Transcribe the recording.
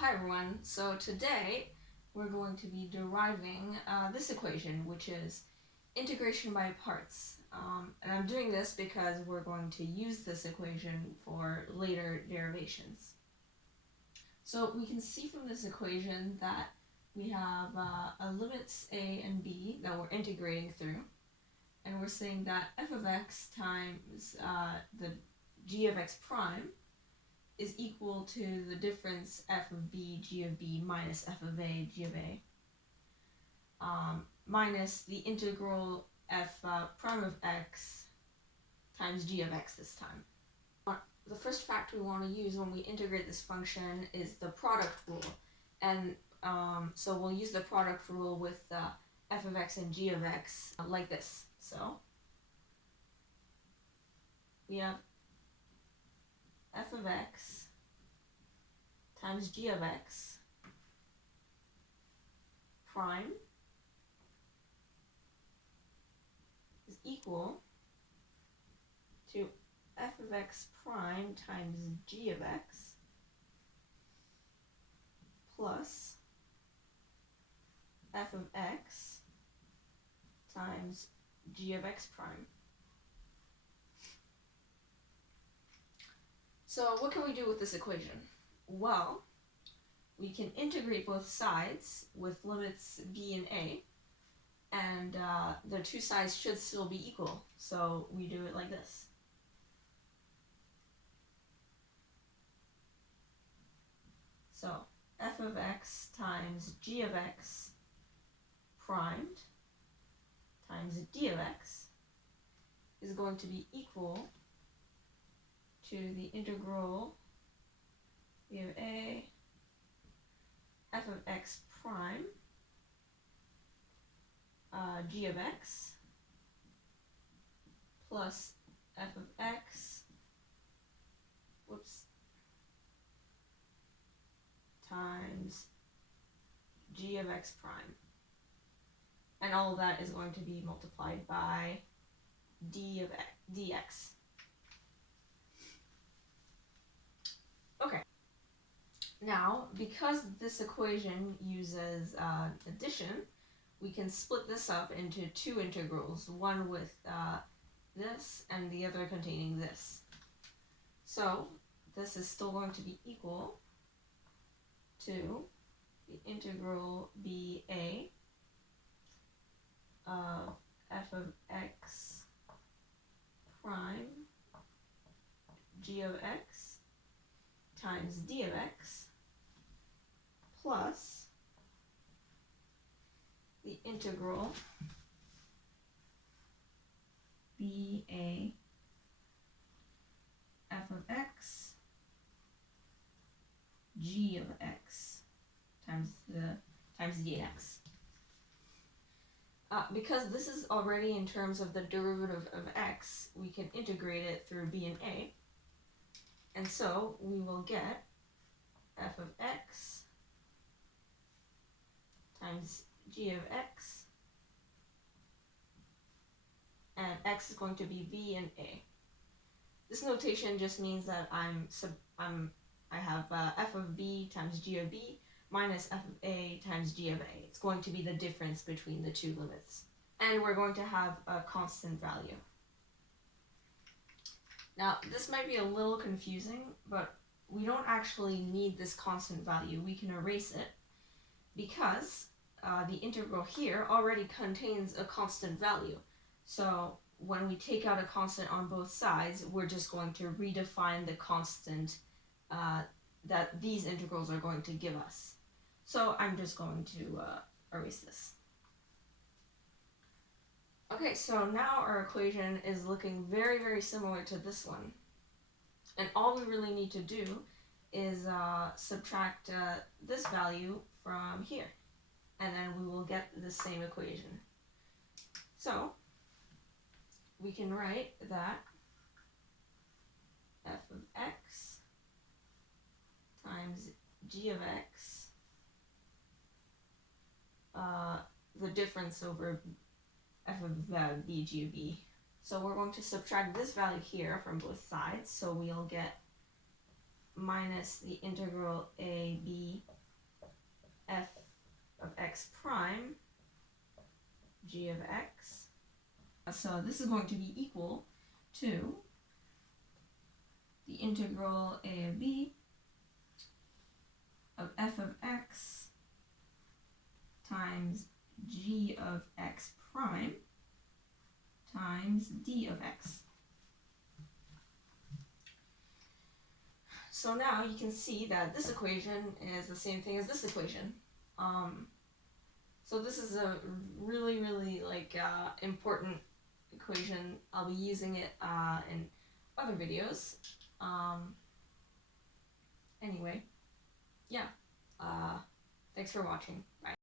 Hi everyone, so today we're going to be deriving this equation, which is integration by parts. And I'm doing this because we're going to use this equation for later derivations. So we can see from this equation that we have limits a and b that we're integrating through, and we're saying that f of x times the g of x prime is equal to the difference f of b, g of b, minus f of a, g of a, minus the integral f prime of x times g of x this time. The first fact we want to use when we integrate this function is the product rule. And so we'll use the product rule with f of x and g of x like this. So we have f of x times g of x prime is equal to f of x prime times g of x plus f of x times g of x prime. So what can we do with this equation? Well, we can integrate both sides with limits b and a, and the two sides should still be equal. So we do it like this. So f of x times g of x primed times d of x is going to be equal to the integral b of a f of x prime g of x plus f of x times g of x prime. And all of that is going to be multiplied by d of x, dx. Okay. Now, because this equation uses addition, we can split this up into two integrals, one with this and the other containing this. So this is still going to be equal to the integral BA of f of x prime g of x times d of x plus the integral BA f of x g of x times dx. Because this is already in terms of the derivative of x, we can integrate it through b and a, and so we will get f of x times g of x, and x is going to be b and a. This notation just means that I have f of b times g of b minus f of a times g of a. It's going to be the difference between the two limits. And we're going to have a constant value. Now, this might be a little confusing, but we don't actually need this constant value. We can erase it because the integral here already contains a constant value. So when we take out a constant on both sides, we're just going to redefine the constant that these integrals are going to give us. So I'm just going to erase this. Okay, so now our equation is looking very, very similar to this one. And all we really need to do is subtract this value from here. And then we will get the same equation. So we can write that f of x times g of x, the difference over f of b, g of b. So we're going to subtract this value here from both sides, so we'll get minus the integral a b x prime g of x. So this is going to be equal to the integral a of b of f of x times g of x prime times d of x. So now you can see that this equation is the same thing as this equation. So this is a really important equation. I'll be using it in other videos. Anyway, yeah. Thanks for watching. Bye.